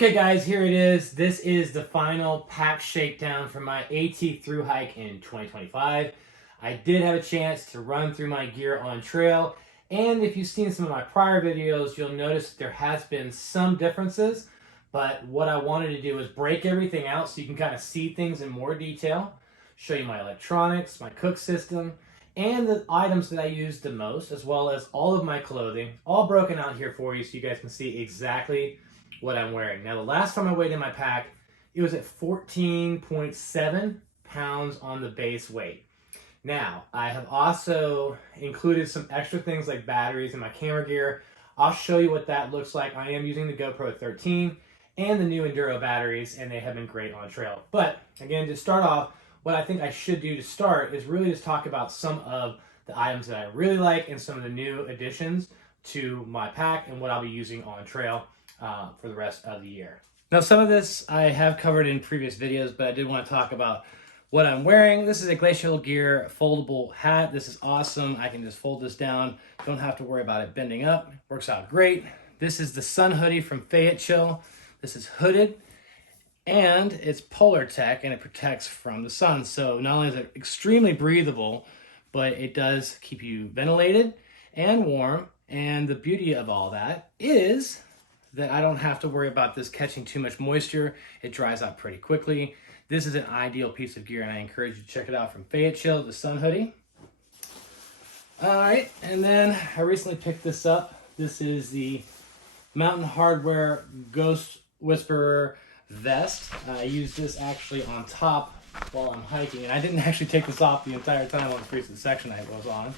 Okay guys, here it is. This is the final pack shakedown for my AT through hike in 2025. I did have a chance to run through my gear on trail, and if you've seen some of my prior videos, you'll notice there has been some differences, but what I wanted to do is break everything out so you can kind of see things in more detail, show you my electronics, my cook system, and the items that I use the most, as well as all of my clothing, all broken out here for you so you guys can see exactly what I'm wearing. Now, the last time I weighed in my pack, it was at 14.7 pounds on the base weight. Now, I have also included some extra things like batteries in my camera gear. I'll show you what that looks like. I am using the GoPro 13 and the new Enduro batteries, and they have been great on trail. But again, to start off, what I think I should do to start is really just talk about some of the items that I really like and some of the new additions to my pack and what I'll be using on trail for the rest of the year. Now, some of this I have covered in previous videos, but I did want to talk about what I'm wearing. This is a Glacial Gear foldable hat. This is awesome. I can just fold this down. Don't have to worry about it bending up. Works out great. This is the sun hoodie from FLEECE. This is hooded, and it's Polar Tech, and it protects from the sun. So not only is it extremely breathable, but it does keep you ventilated and warm. And the beauty of all that is that I don't have to worry about this catching too much moisture. It dries out pretty quickly. This is an ideal piece of gear, and I encourage you to check it out from FLEECE, the sun hoodie. All right, and then I recently picked this up. This is the Mountain Hardwear Ghost Whisperer vest. I use this actually on top while I'm hiking, and I didn't actually take this off the entire time on the FLEECE section I was on.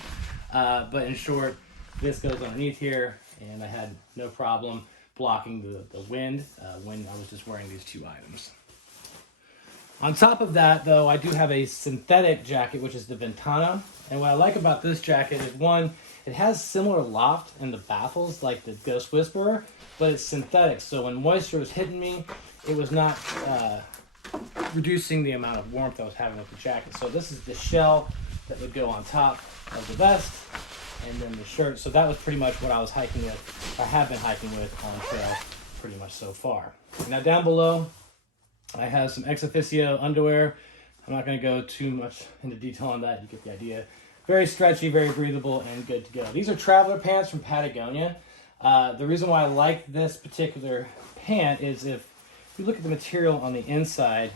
But in short, this goes underneath here, and I had no problem blocking the wind when I was just wearing these two items. On top of that, though, I do have a synthetic jacket, which is the Ventana. And what I like about this jacket is, one, it has similar loft in the baffles like the Ghost Whisperer, but it's synthetic. So when moisture was hitting me, it was not reducing the amount of warmth I was having with the jacket. So this is the shell that would go on top of the vest, and then the shirt. So that was pretty much what I was hiking with, I have been hiking with on trail pretty much so far. Now down below, I have some ex officio underwear. I'm not going to go too much into detail on that. You get the idea. Very stretchy, very breathable, and good to go. These are traveler pants from Patagonia. The reason why I like this particular pant is if you look at the material on the inside,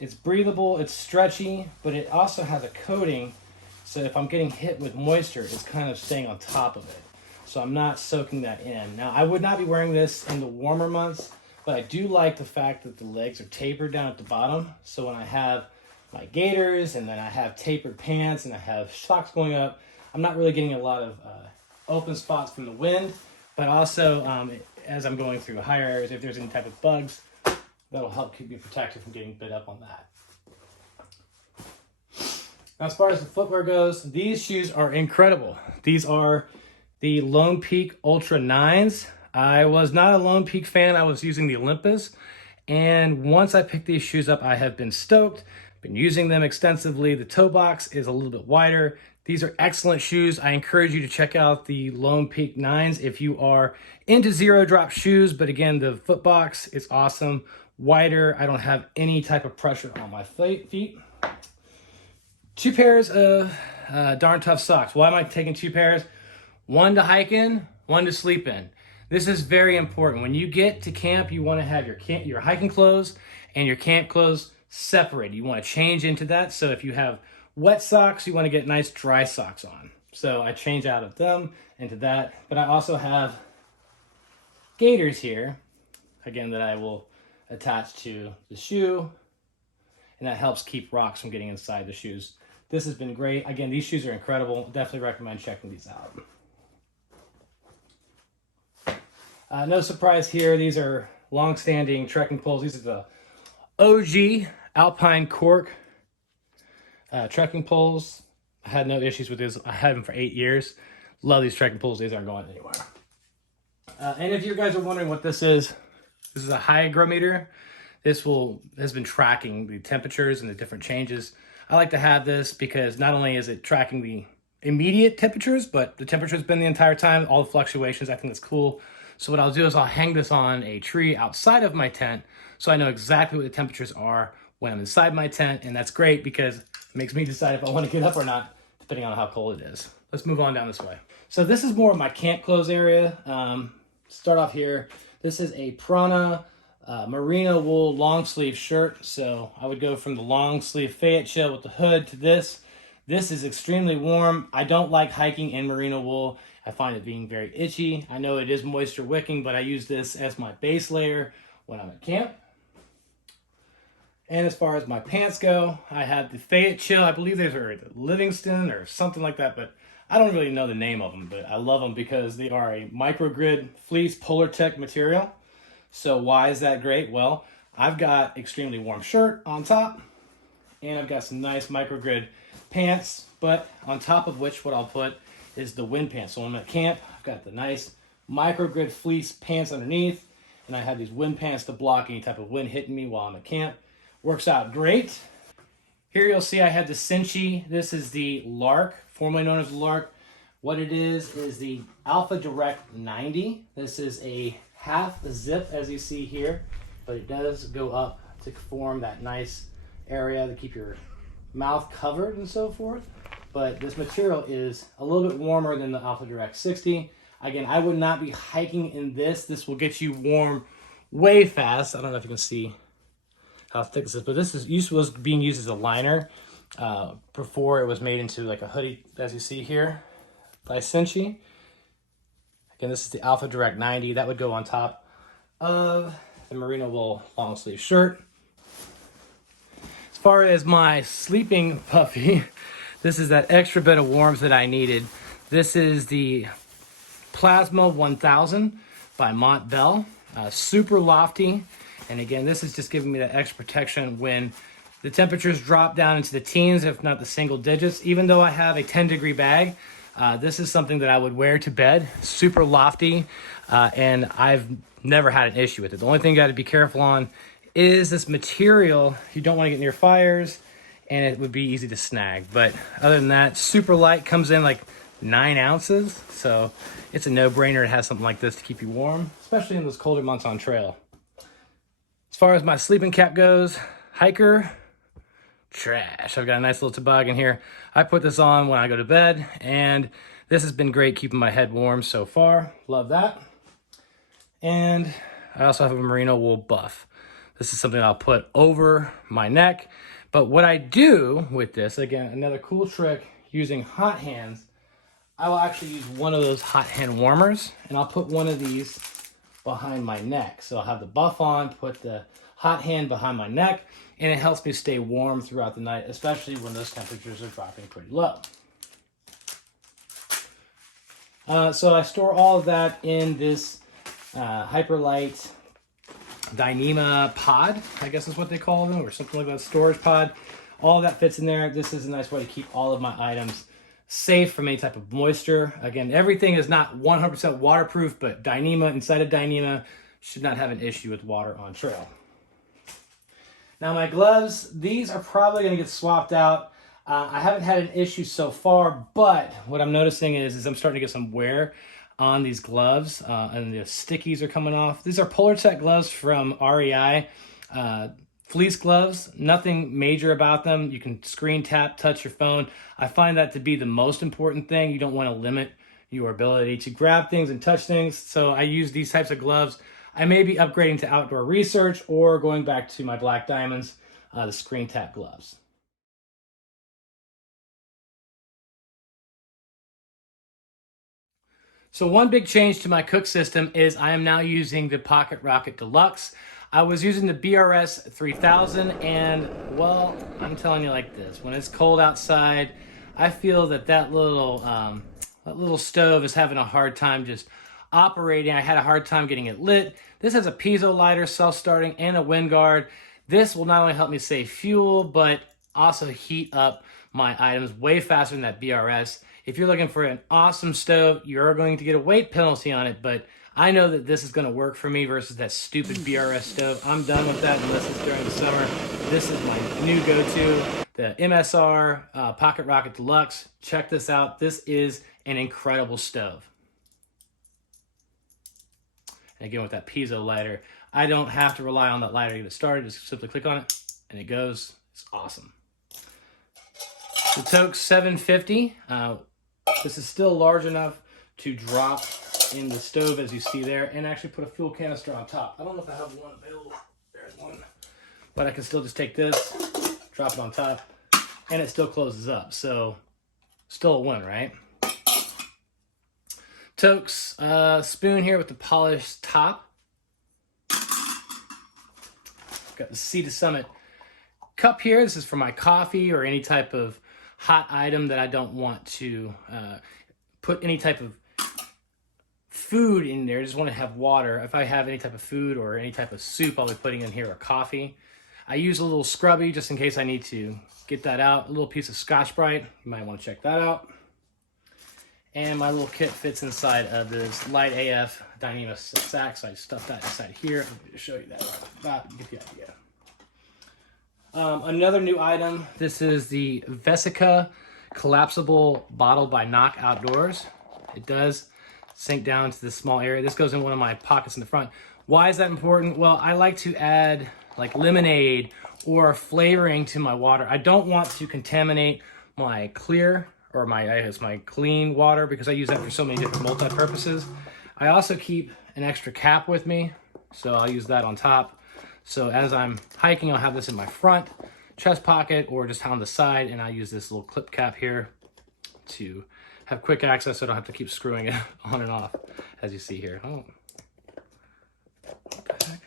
it's breathable, it's stretchy, but it also has a coating. So if I'm getting hit with moisture, it's kind of staying on top of it. So I'm not soaking that in. Now, I would not be wearing this in the warmer months, but I do like the fact that the legs are tapered down at the bottom. So when I have my gaiters, and then I have tapered pants, and I have socks going up, I'm not really getting a lot of open spots from the wind, but also as I'm going through higher areas, if there's any type of bugs, that'll help keep me protected from getting bit up on that. Now, as far as the footwear goes, these shoes are incredible. These are the Lone Peak Ultra 9s. I was not a Lone Peak fan. I was using the Olympus. And once I picked these shoes up, I have been stoked. Been using them extensively. The toe box is a little bit wider. These are excellent shoes. I encourage you to check out the Lone Peak 9s if you are into zero drop shoes. But again, the foot box is awesome. Wider. I don't have any type of pressure on my feet. Two pairs of darn tough socks. Why am I taking two pairs? One to hike in, one to sleep in. This is very important. When you get to camp, you want to have your hiking clothes and your camp clothes separated. You want to change into that. So if you have wet socks, you want to get nice dry socks on. So I change out of them into that. But I also have gaiters here, again, that I will attach to the shoe. And that helps keep rocks from getting inside the shoes. This has been great. Again, these shoes are incredible. Definitely recommend checking these out. No surprise here. These are long-standing trekking poles. These are the OG Alpine Cork trekking poles. I had no issues with this. I had them for 8 years. Love these trekking poles. These aren't going anywhere. And if you guys are wondering what this is a hygrometer. This has been tracking the temperatures and the different changes. I like to have this because not only is it tracking the immediate temperatures, but the temperature's been the entire time, all the fluctuations. I think it's cool. So what I'll do is I'll hang this on a tree outside of my tent so I know exactly what the temperatures are when I'm inside my tent, and that's great because it makes me decide if I want to get up or not, depending on how cold it is. Let's move on down this way. So this is more of my camp clothes area. Start off here. This is a Prana merino wool long sleeve shirt. So I would go from the long sleeve Fayetteville with the hood to this. This is extremely warm. I don't like hiking in merino wool. I find it being very itchy. I know it is moisture wicking, but I use this as my base layer when I'm at camp. And as far as my pants go, I have the Fayetteville. I believe these are the Livingston or something like that, but I don't really know the name of them, but I love them because they are a microgrid fleece Polar Tech material. So why is that great? Well, I've got extremely warm shirt on top, and I've got some nice microgrid pants, but on top of which what I'll put is the wind pants. So when I'm at camp, I've got the nice microgrid fleece pants underneath, and I have these wind pants to block any type of wind hitting me while I'm at camp. Works out great. Here you'll see I have the Cinchi. This is the Lark, formerly known as the Lark. What it is the Alpha Direct 90. This is a half zip, as you see here, but it does go up to form that nice area to keep your mouth covered and so forth. But this material is a little bit warmer than the Alpha Direct 60. Again, I would not be hiking in this. This will get you warm way fast. I don't know if you can see how thick this is, but this was being used as a liner before it was made into like a hoodie, as you see here by Cinchi. Again, this is the Alpha Direct 90. That would go on top of the merino wool long sleeve shirt. As far as my sleeping puffy, this is that extra bit of warmth that I needed. This is the Plasma 1000 by Montbell. Super lofty. And again, this is just giving me that extra protection when the temperatures drop down into the teens, if not the single digits. Even though I have a 10-degree bag, this is something that I would wear to bed. Super lofty, and I've never had an issue with it. The only thing you got to be careful on is this material. You don't want to get near fires, and it would be easy to snag. But other than that, super light, comes in like 9 ounces. So it's a no-brainer to have something like this to keep you warm, especially in those colder months on trail. As far as my sleeping cap goes, hiker, trash. I've got a nice little toboggan here. I put this on when I go to bed, and this has been great keeping my head warm so far. Love that. And I also have a merino wool buff. This is something I'll put over my neck. But what I do with this, again, another cool trick using hot hands, I will actually use one of those hot hand warmers, and I'll put one of these behind my neck. So I'll have the buff on, put the hot hand behind my neck, and it helps me stay warm throughout the night, especially when those temperatures are dropping pretty low. So I store all of that in this Hyperlight Dyneema pod, I guess is what they call them, or something like that, storage pod. All of that fits in there. This is a nice way to keep all of my items safe from any type of moisture. Again, everything is not 100% waterproof, but Dyneema, inside of Dyneema, should not have an issue with water on trail. Now my gloves, these are probably going to get swapped out. I haven't had an issue so far, but what I'm noticing is I'm starting to get some wear on these gloves, and the stickies are coming off. These are Polar Tech gloves from REI. Fleece gloves, nothing major about them. You can screen tap, touch your phone. I find that to be the most important thing. You don't want to limit your ability to grab things and touch things. So I use these types of gloves. I may be upgrading to outdoor research or going back to my Black Diamonds, the screen tap gloves. So one big change to my cook system is I am now using the Pocket Rocket Deluxe. I was using the BRS 3000, and well, I'm telling you like this, when it's cold outside, I feel that little stove is having a hard time just operating. I had a hard time getting it lit. This has a piezo lighter, self-starting, and a wind guard. This will not only help me save fuel, but also heat up my items way faster than that BRS. If you're looking for an awesome stove, you're going to get a weight penalty on it, but I know that this is going to work for me versus that stupid BRS stove. I'm done with that unless it's during the summer. This is my new go-to, the MSR Pocket Rocket Deluxe. Check this out. This is an incredible stove. And again, with that piezo lighter, I don't have to rely on that lighter to get it started. Just simply click on it and it goes. It's awesome. The Toke 750. This is still large enough to drop in the stove, as you see there, and actually put a fuel canister on top. I don't know if I have one available. There's one. But I can still just take this, drop it on top, and it still closes up. So, still a win, right? Toke's spoon here with the polished top. Got the Sea to Summit cup here. This is for my coffee or any type of hot item that I don't want to put any type of food in there. I just want to have water. If I have any type of food or any type of soup, I'll be putting in here, or coffee. I use a little scrubby just in case I need to get that out. A little piece of Scotch-Brite. You might want to check that out. And my little kit fits inside of this Light AF Dyneema sack, so I stuffed that inside here. I'm going to show you that right off the bat. You get the idea. Another new item. This is the Vesica collapsible bottle by Knock Outdoors. It does sink down to this small area. This goes in one of my pockets in the front. Why is that important? Well, I like to add like lemonade or flavoring to my water. I don't want to contaminate my clear or my clean water because I use that for so many different multi-purposes. I also keep an extra cap with me, so I'll use that on top. So as I'm hiking, I'll have this in my front chest pocket or just on the side, and I use this little clip cap here to have quick access so I don't have to keep screwing it on and off, as you see here. Oh, what the heck?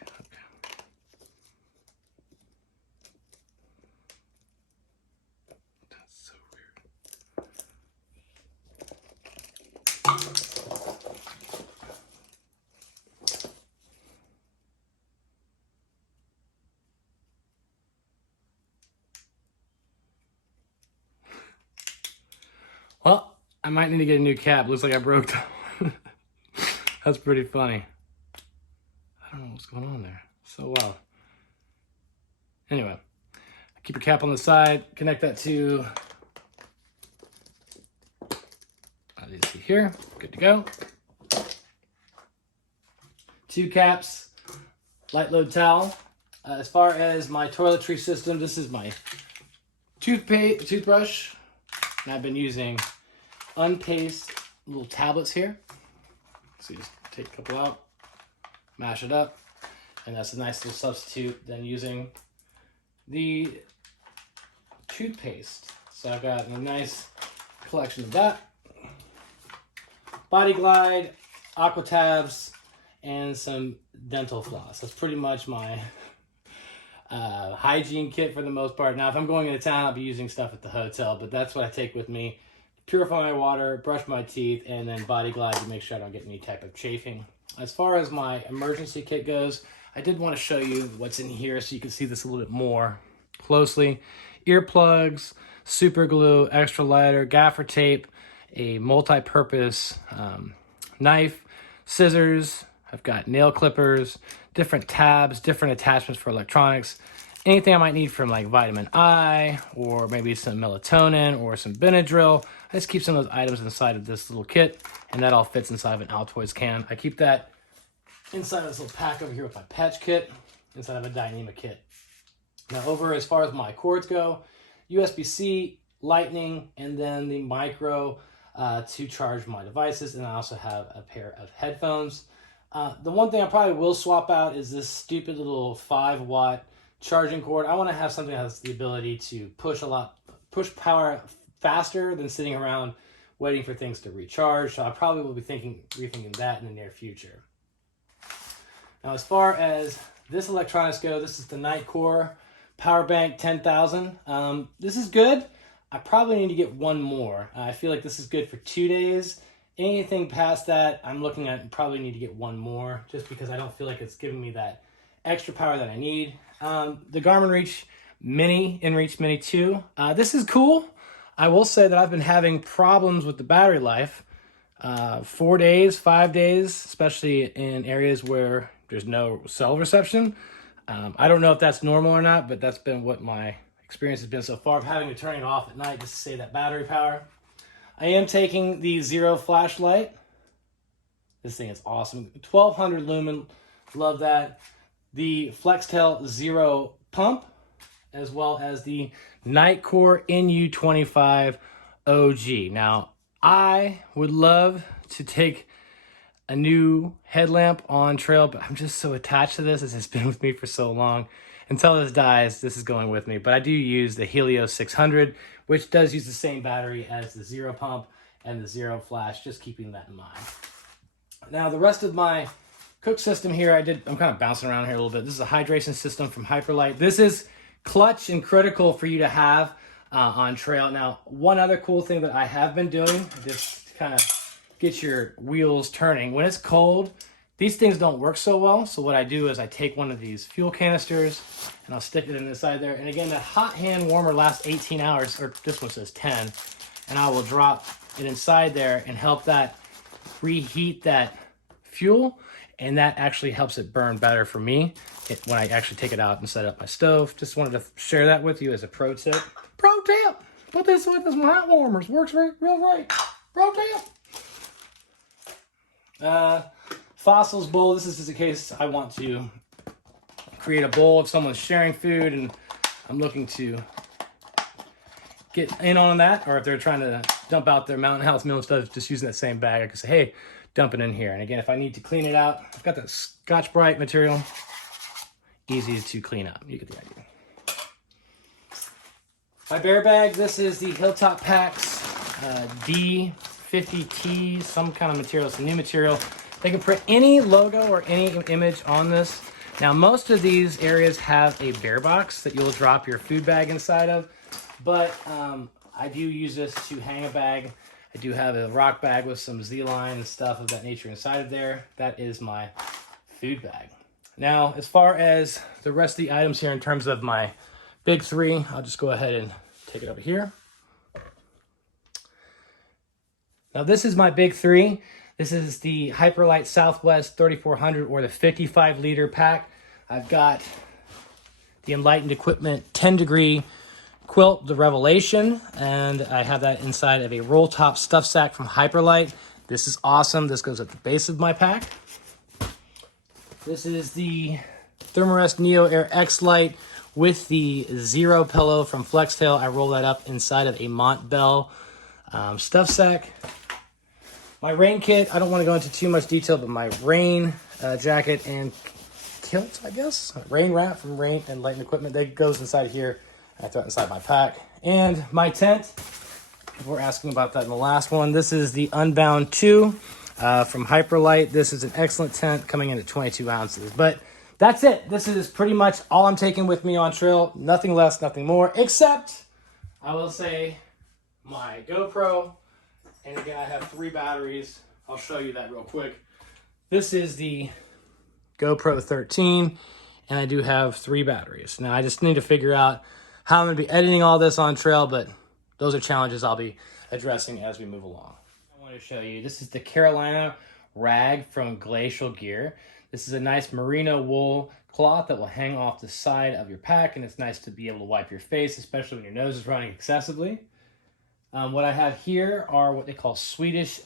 Well, I might need to get a new cap. Looks like I broke that one. That's pretty funny. I don't know what's going on there. So well. Anyway, keep your cap on the side. Connect that to, as you see here, good to go. 2 caps, light load towel. As far as my toiletry system, this is my toothbrush. And I've been using unpaced little tablets here. So you just take a couple out, mash it up, and that's a nice little substitute than using the toothpaste. So I've got a nice collection of that. Body Glide, Aqua Tabs, and some dental floss. That's pretty much my hygiene kit for the most part. Now, if I'm going into town, I'll be using stuff at the hotel, but that's what I take with me. Purify my water, brush my teeth, and then Body Glide to make sure I don't get any type of chafing. As far as my emergency kit goes, I did want to show you what's in here so you can see this a little bit more closely. Earplugs, super glue, extra lighter, gaffer tape, a multi-purpose knife, scissors. I've got nail clippers, different tabs, different attachments for electronics, anything I might need from like vitamin I or maybe some melatonin or some Benadryl. I just keep some of those items inside of this little kit, and that all fits inside of an Altoids can. I keep that inside of this little pack over here with my patch kit, inside of a Dyneema kit. Now over as far as my cords go, USB-C, Lightning, and then the micro to charge my devices, and I also have a pair of headphones. The one thing I probably will swap out is this stupid little 5-watt charging cord. I want to have something that has the ability to push power faster than sitting around waiting for things to recharge. So I probably will be rethinking that in the near future. Now, as far as this electronics go, this is the Nightcore Power Bank 10,000. This is good. I probably need to get one more. I feel like this is good for 2 days. Anything past that, I'm looking at probably need to get one more just because I don't feel like it's giving me that extra power that I need. The Garmin Reach Mini, InReach Mini 2. This is cool. I will say that I've been having problems with the battery life. 4 days, 5 days, especially in areas where there's no cell reception. I don't know if that's normal or not, but that's been what my experience has been so far of having to turn it off at night just to save that battery power. I am taking the Zero flashlight. This thing is awesome. 1200 lumen, love that. The FlexTail Zero pump, as well as the Nitecore NU25 OG. Now, I would love to take a new headlamp on trail, but I'm just so attached to this. This has been with me for so long. Until this dies, this is going with me. But I do use the Helios 600, which does use the same battery as the Zero pump and the Zero flash, just keeping that in mind. Now, the rest of my cook system here, I'm kind of bouncing around here a little bit. This is a hydration system from Hyperlight. This is clutch and critical for you to have on trail. Now, one other cool thing that I have been doing, just to kind of get your wheels turning. When it's cold, these things don't work so well. So what I do is I take one of these fuel canisters and I'll stick it in inside there. And again, that hot hand warmer lasts 18 hours, or this one says 10. And I will drop it inside there and help that reheat that fuel. And that actually helps it burn better for me when I actually take it out and set up my stove. Just wanted to share that with you as a pro tip. Pro tip! Put this with some hot warmers. Works real great. Pro tip! Fossils bowl. This is just in case I want to create a bowl if someone's sharing food and I'm looking to get in on that, or if they're trying to dump out their Mountain House meal instead of just using that same bag, I can say, hey, dump it in here. And again, if I need to clean it out, I've got that Scotch-Brite material. Easy to clean up. You get the idea. My bear bag, this is the Hilltop Packs D50T, some kind of material. It's a new material. They can print any logo or any image on this. Now, most of these areas have a bear box that you'll drop your food bag inside of, but I do use this to hang a bag. I do have a rock bag with some Z-line and stuff of that nature inside of there. That is my food bag. Now, as far as the rest of the items here in terms of my big three, I'll just go ahead and take it over here. Now, this is my big three. This is the Hyperlight Southwest 3400 or the 55 liter pack. I've got the Enlightened Equipment 10 degree quilt, the Revelation, and I have that inside of a roll top stuff sack from Hyperlight. This is awesome. This goes at the base of my pack. This is the Thermarest Neo Air X Lite with the Zero pillow from FlexTail. I roll that up inside of a Montbell stuff sack. My rain kit, I don't want to go into too much detail, but my rain jacket and kilt, I guess. Rain wrap from Rain and Enlightened Equipment. That goes inside here. I throw it inside my pack. And my tent, we're asking about that in the last one. This is the Unbound 2 from Hyperlight. This is an excellent tent coming in at 22 ounces. But that's it. This is pretty much all I'm taking with me on trail. Nothing less, nothing more, except I will say my GoPro. And again, I have 3 batteries. I'll show you that real quick. This is the GoPro 13, and I do have 3 batteries. Now, I just need to figure out how I'm going to be editing all this on trail, but those are challenges I'll be addressing as we move along. I want to show you, this is the Carolina rag from Glacial Gear. This is a nice merino wool cloth that will hang off the side of your pack, and it's nice to be able to wipe your face, especially when your nose is running excessively. What I have here are what they call Swedish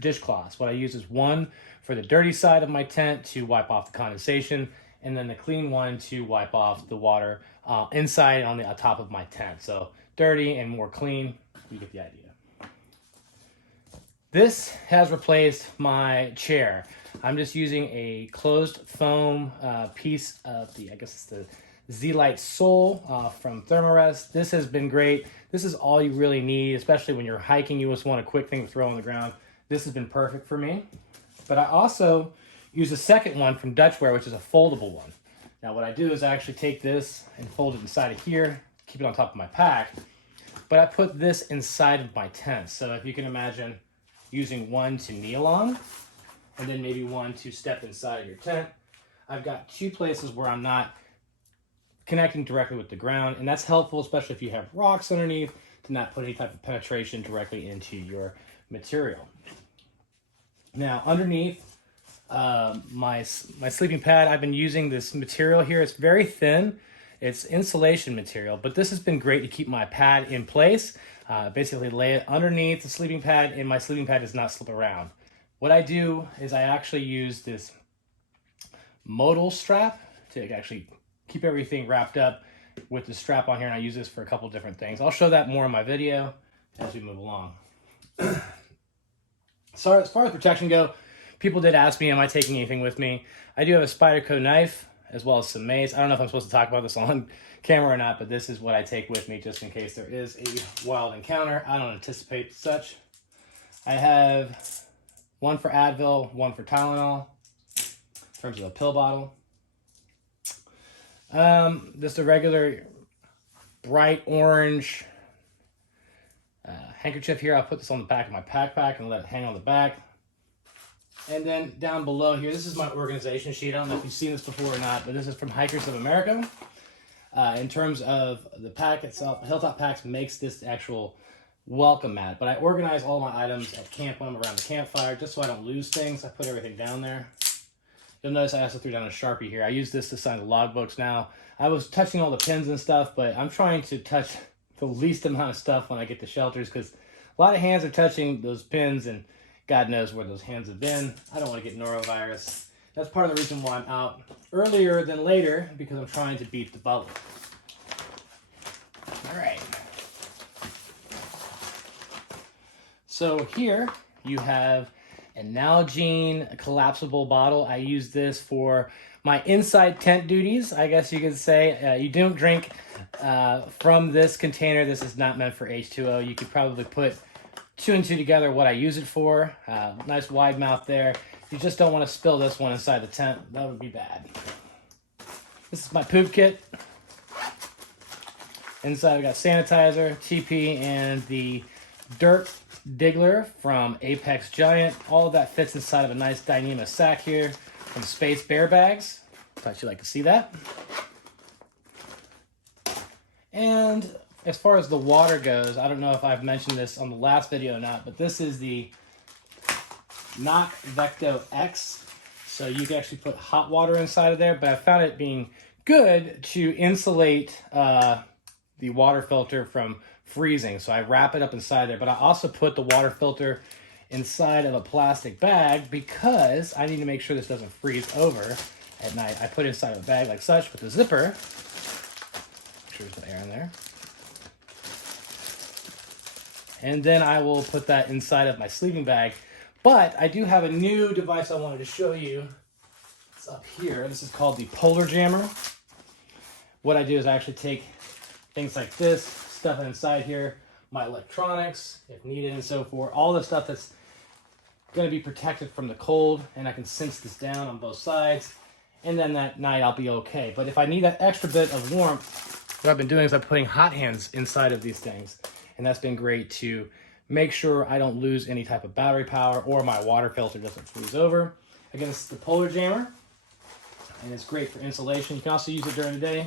dishcloths. What I use is one for the dirty side of my tent to wipe off the condensation, and then the clean one to wipe off the water inside on the top of my tent. So dirty and more clean, you get the idea. This has replaced my chair. I'm just using a closed foam piece of the, I guess it's the Z-Lite sole from Thermarest. This has been great. This is all you really need, especially when you're hiking. You just want a quick thing to throw on the ground. This has been perfect for me. But I also use a second one from Dutchware, which is a foldable one. Now what I do is I actually take this and fold it inside of here, keep it on top of my pack. But I put this inside of my tent. So if you can imagine using one to kneel on, and then maybe one to step inside of your tent. I've got 2 places where I'm not connecting directly with the ground, and that's helpful, especially if you have rocks underneath, to not put any type of penetration directly into your material. Now, underneath my sleeping pad, I've been using this material here. It's very thin. It's insulation material, but this has been great to keep my pad in place. Basically lay it underneath the sleeping pad, and my sleeping pad does not slip around. what I do is I actually use this modal strap to actually keep everything wrapped up with the strap on here, and I use this for a couple different things. I'll show that more in my video as we move along. So as far as protection go, people did ask me, am I taking anything with me? I do have a Spyderco knife as well as some mace. I don't know if I'm supposed to talk about this on camera or not, but this is what I take with me just in case there is a wild encounter. I don't anticipate such. I have one for Advil, one for Tylenol, in terms of a pill bottle. Just a regular bright orange handkerchief here. I'll put this on the back of my backpack and let it hang on the back. And then down below here, this is my organization sheet. I don't know if you've seen this before or not, but this is from Hikers of America. In terms of the pack itself, Hilltop Packs makes this actual welcome mat. But I organize all my items at camp when I'm around the campfire, just so I don't lose things. I put everything down there. You'll notice I also threw down a Sharpie here. I use this to sign the logbooks now. I was touching all the pins and stuff, but I'm trying to touch the least amount of stuff when I get to shelters, because a lot of hands are touching those pins, and God knows where those hands have been. I don't want to get norovirus. That's part of the reason why I'm out earlier than later, because I'm trying to beat the bubble. All right. So here you have an Nalgene collapsible bottle. I use this for my inside tent duties, I guess you could say. You don't drink from this container. This is not meant for H2O. You could probably put 2 and 2 together what I use it for. Nice wide mouth there. You just don't want to spill this one inside the tent. That would be bad. This is my poop kit. Inside I got sanitizer, TP, and the dirt diggler from Apex Giant. All of that fits inside of a nice Dyneema sack here from Space Bear Bags. Thought you'd like to see that. And as far as the water goes, I don't know if I've mentioned this on the last video or not, but this is the NOC Vecto X. So you can actually put hot water inside of there, but I found it being good to insulate the water filter from freezing. So I wrap it up inside there, but I also put the water filter inside of a plastic bag because I need to make sure this doesn't freeze over at night. I put it inside of a bag like such with a zipper. Make sure there's no air in there. And then I will put that inside of my sleeping bag. But I do have a new device I wanted to show you. It's up here. This is called the Polar Jammer. What I do is I actually take things like this, stuff it inside here, my electronics, if needed, and so forth. All the stuff that's going to be protected from the cold, and I can cinch this down on both sides, and then that night I'll be okay. But if I need that extra bit of warmth, what I've been doing is I'm putting hot hands inside of these things, and that's been great to make sure I don't lose any type of battery power or my water filter doesn't freeze over. Again, this is the Polar Jammer, and it's great for insulation. You can also use it during the day.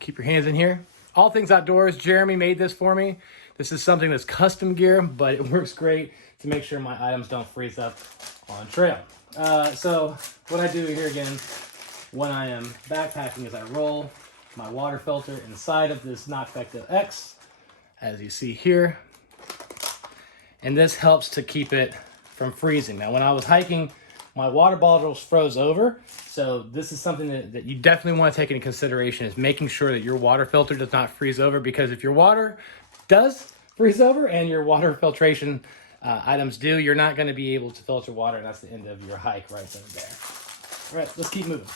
Keep your hands in here. All Things Outdoors, Jeremy made this for me. This is something that's custom gear, but it works great to make sure my items don't freeze up on trail. So what I do here again, when I am backpacking, is I roll my water filter inside of this NOC Vecto X, as you see here. And this helps to keep it from freezing. Now, when I was hiking, my water bottles froze over. So this is something that you definitely want to take into consideration, is making sure that your water filter does not freeze over, because if your water does freeze over and your water filtration items do, you're not going to be able to filter water, and that's the end of your hike right then and there. All right, let's keep moving.